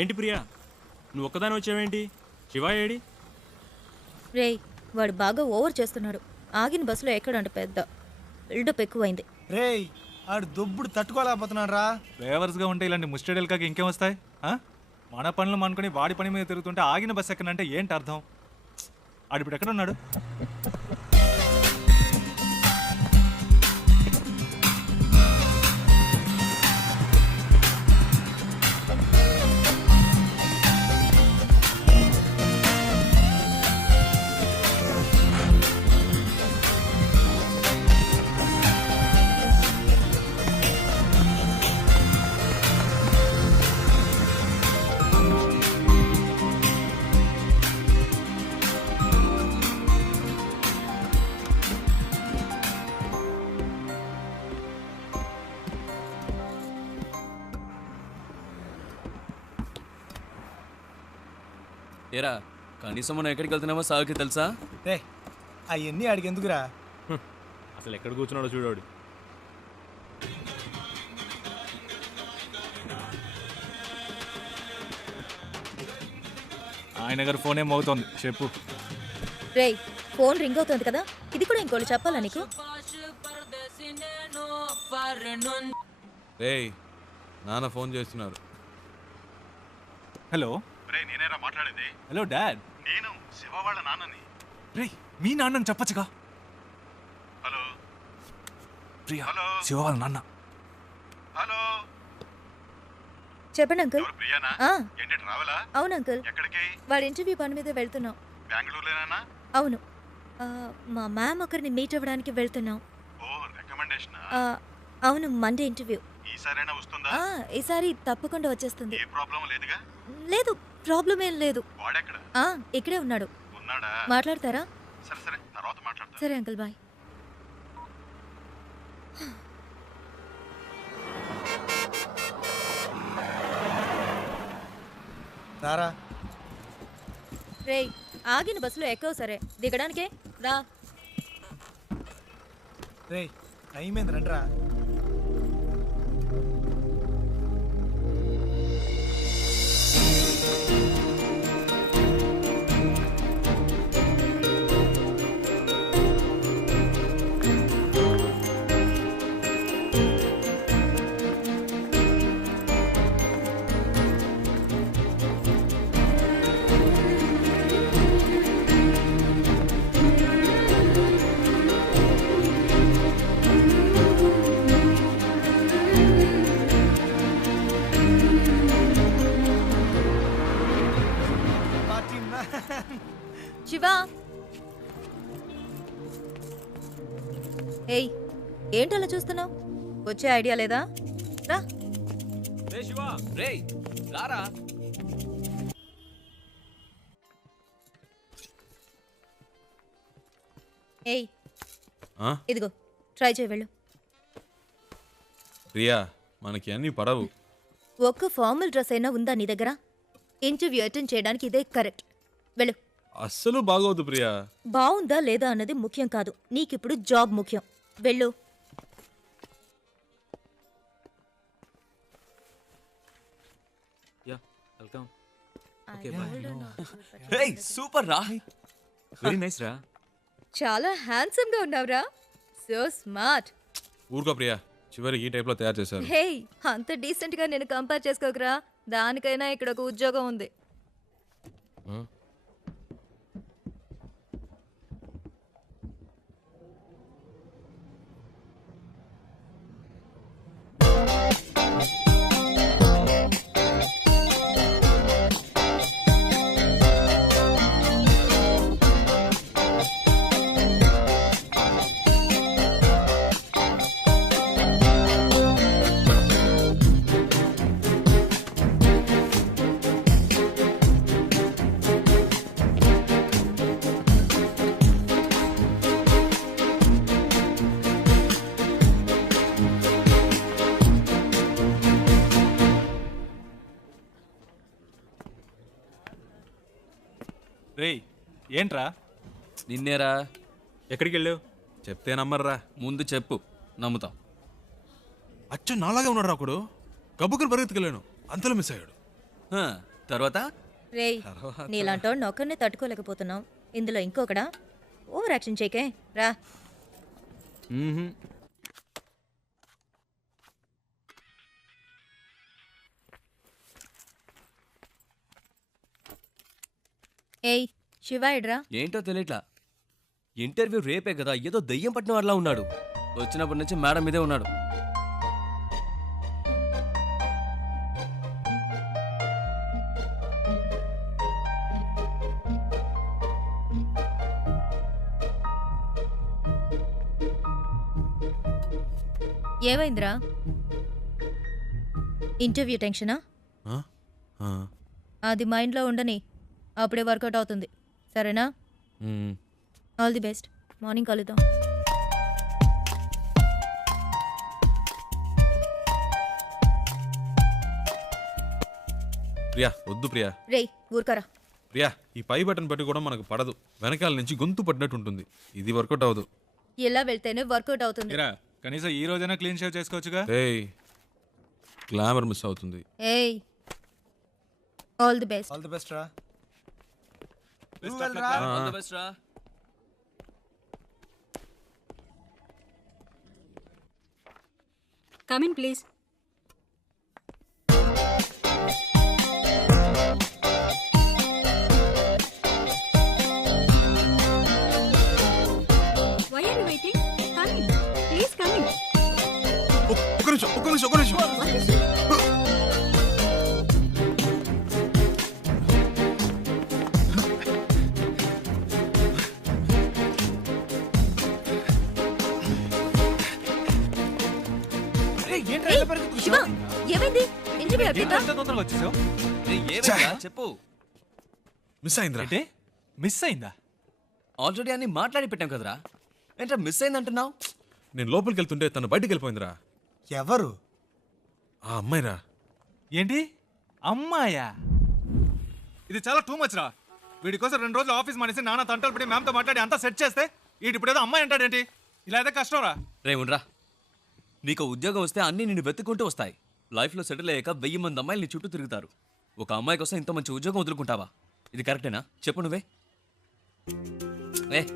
ఏంటి ప్రియా, నువ్వు ఒక్కదాని వచ్చావేంటి? శివ ఏడి? రేయ్, వాడు బాగా ఓవర్ చేస్తున్నాడు. ఆగిన బస్సులో ఎక్కడంట పెద్ద బిల్డప్ ఎక్కువైంది. రేయ్, ఆడు దుబ్బుడు తట్టుకోలేకపోతున్నాడు రా. డ్రైవర్స్గా ఉంటే ఇలాంటి ముస్టడీలు కాక ఇంకేం వస్తాయి? మన పనులు అనుకుని వాడి పని మీద తిరుగుతుంటే ఆగిన బస్సు ఎక్కడంటే ఏంటి అర్థం? ఆడు ఇప్పుడు ఎక్కడ ఉన్నాడు? ఏరా, కనీసం మనం ఎక్కడికి వెళ్తున్నామో సాగుకి తెలుసా? రే, అవన్నీ ఆడికి ఎందుకురా? అసలు ఎక్కడ కూర్చున్నాడో చూడాడు. ఆయన గారు ఫోన్ ఏం అవుతోంది, చెప్పు. రేయ్, ఫోన్ రింగ్ అవుతుంది కదా, ఇది కూడా ఇంకోళ్ళు చెప్పాలా నీకు? రేయ్, నాన్న ఫోన్ చేస్తున్నారు. హలో. నేనేరా మాట్లాడేది. Hello dad. నేను శివ వాళ్ళ నాన్నని. రే, మీ నాన్నని చెప్పచ్చుగా. Hello Priya, hello. శివ వాళ్ళ నాన్న. హలో, చెప్పండి అంకుల్. ఎవరు ప్రియానా? ఆ, ఏంటి ట్రావెలా? అవును అంకుల్, ఎక్కడికి? వాడి ఇంటర్వ్యూ పని మీద వెళ్తున్నాం. బెంగళూరులోనా? అవును, మా మ్యామ్ ఒకరిని మీట్ అవ్వడానికి వెళ్తున్నాం. ఓ, రికమెండేషన్. అవును, మండే ఇంటర్వ్యూ. ఈసారైనా వస్తుందా? ఈసారి తప్పకుండా వచ్చేస్తుంది. ఏ ప్రాబ్లం లేదుగా? లేదు, ప్రాబ్లం ఏం లేదు. వాడెక్కడ ఇక్కడే ఉన్నాడు. ఉన్నాడా? మాట్లాడతారా? సరే సరే, తర్వాత మాట్లాడతా. సరే అంకుల్, బాయ్. రారా. రేయ్, ఆగిన బస్సులో ఎక్కవు సరే, దిగడానికే రా. రేయ్, టైం ఏంది, రండిరా. శివ, ఏయ్, ఏంటలా చూస్తున్నావు? వచ్చే ఐడియా లేదా? రా. రే శివ, రేయ్ రారా. ఏయ్, ఇదిగో ట్రై చేయి, వెళ్ళు. ప్రియా, మనకి అన్ని పడవు. ఒక్క ఫార్మల్ డ్రెస్ అయినా ఉందా నీ దగ్గర? ఇంటర్వ్యూ అటెండ్ చేయడానికి ఇదే కరెక్ట్. వెళ్ళు. అస్సలు బాగోదు ప్రియా. బాగుందా లేదా అన్నది ముఖ్యం కాదు, నీకిప్పుడు జాబ్ ముఖ్యం. వెళ్ళు. Yeah, welcome. Okay, bye. Super రా. వెరీ నైస్ రా. చాలా హ్యాండ్సమ్ గా ఉన్నావురా. So smart. ఊరుకో ప్రియా, చివరికి ఈ టైప్లో తయారు చేశారు. హే, అంత డీసెంట్ గా నేను కంపేర్ చేసుకోకరా. దానికైనా ఇక్కడ ఒక ఉద్యోగం ఉంది. రేయ్, ఏంట్రా? నిన్నేరా. ఎక్కడికి వెళ్ళావు? చెప్తే నమ్మర్రా. ముందు చెప్పు, నమ్ముతాం. అచ్చ నాలాగే ఉన్నాడు ఒకడు. గబ్బుకుని పరిగెత్తుకెళ్ళాను, అంతలో మిస్ అయ్యాడు. తర్వాత రేయ్ నీలాంటోడిని ఒక్కరినే తట్టుకోలేకపోతున్నావు ఇందులో ఇంకొకడా ఓవర్ యాక్షన్ చేయకే రా. ఏయ్ శివ ఇడ్రా. ఏంటో తెలియట్లా. ఇంటర్వ్యూ రేపే కదా, ఏదో దయ్యం పట్టిన వాళ్ళ ఉన్నాడు. వచ్చినప్పటి నుంచి మేడం మీదే ఉన్నాడు. ఏమైందిరా? ఇంటర్వ్యూ టెన్షనా? ఆ? ఆ. అది మైండ్లో ఉండని, అప్పుడే వర్కౌట్ అవుతుంది. సరేనా? మ్మ్. All the best. మార్నింగ్ కలుద్దాం. ప్రియా వద్దు ప్రియా. రేయ్ ఊరుకరా. ప్రియా ఈ పై బటన్ పెట్టి కూడా మనకు పడదు. వెనకాల నుంచి గొంతు పడినట్టు ఉంటుంది. ఇది వర్కౌట్ అవ్వదు. ఇలా వెళ్తేనే వర్కౌట్ అవుతుంది. ఇరా కనీసం ఈ రోజైనా క్లీన్ షేవ్ చేసుకోవచ్చుగా. ఏయ్ గ్లామర్ మిస్ అవుతుంది. ఏయ్ all the best. All the best రా. All the best రా. Come in, please. Why are you waiting? Come in. Please come in. ఒక్క నిమిషం. What is it? రేయ్, ఏంట్రా ఏయ్, ఇలా పరిగెత్తుకు శివ ఏమైంది? ఇంటర్వ్యూ అయిపోయిందా? ఎంత తొందరగా వచ్చేసావు? ఏమైందిరా? చెప్పు. మిస్ అయిందిరా. ఏంటి మిస్ అయిందా? ఆల్రెడీ అన్ని మాట్లాడి పెట్టాం కదరా. ఏంట్రా మిస్ అయిందంటున్నావు? నేను లోపలికి వెళ్తుంటే తను బయటికి వెళ్ళిపోయిందిరా. ఎవరు? ఆ అమ్మాయిరా. ఏంటి అమ్మాయా? ఇది చాలా టూ మచ్ రా. వీడి కోసం 2 రోజులు ఆఫీస్ మానేసి నాన్న తంటలు పడి మ్యామ్తో మాట్లాడి అంతా సెట్ చేస్తే వీడి ఇప్పుడు ఏదో అమ్మాయి అంటాడేంటి? ఇలా అయితే కష్టం రా. రే ఉండరా. నీకు ఉద్యోగం వస్తే అన్నీ నిన్ను వెతుక్కుంటూ వస్తాయి. లైఫ్లో సెటిల్ అయ్యాక 1000 మంది అమ్మాయిలు నీ చుట్టూ తిరుగుతారు. ఒక అమ్మాయి కోసం ఇంత మంచి ఉద్యోగం వదులుకుంటావా? ఇది కరెక్టేనా? చెప్పు నువ్వే.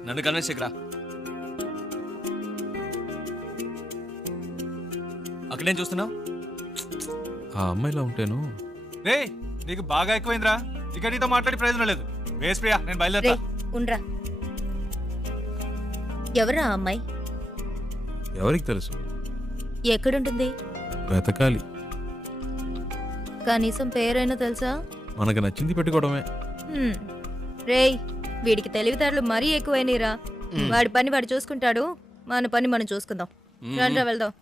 నన్ను కన్విన్స్ చేయకురా. అక్కడేం చూస్తున్నావు? ఆ అమ్మాయిలా ఉంటేను. రే నీకు బాగా ఎక్కువైందిరా. ఇక నీతో మాట్లాడి ప్రయోజనం లేదు. వేస్ ప్రియా, నేను బయలుదేరా. రేయ్ ఉండ్రా. ఎవరా ఆ అమ్మాయి? ఎవరికి తెలుసు? ఎక్కడుంటుంది? వెతకాలి. కనీసం పేరైనా తెలుసా? మనకు నచ్చింది పెట్టుకోవడమే. రేయ్ వీడికి తెలివితేటలు మరీ ఎక్కువైనరా. వాడి పని వాడు చూసుకుంటాడు, మన పని మనం చూసుకుందాం. రండ్రా వెళ్దాం.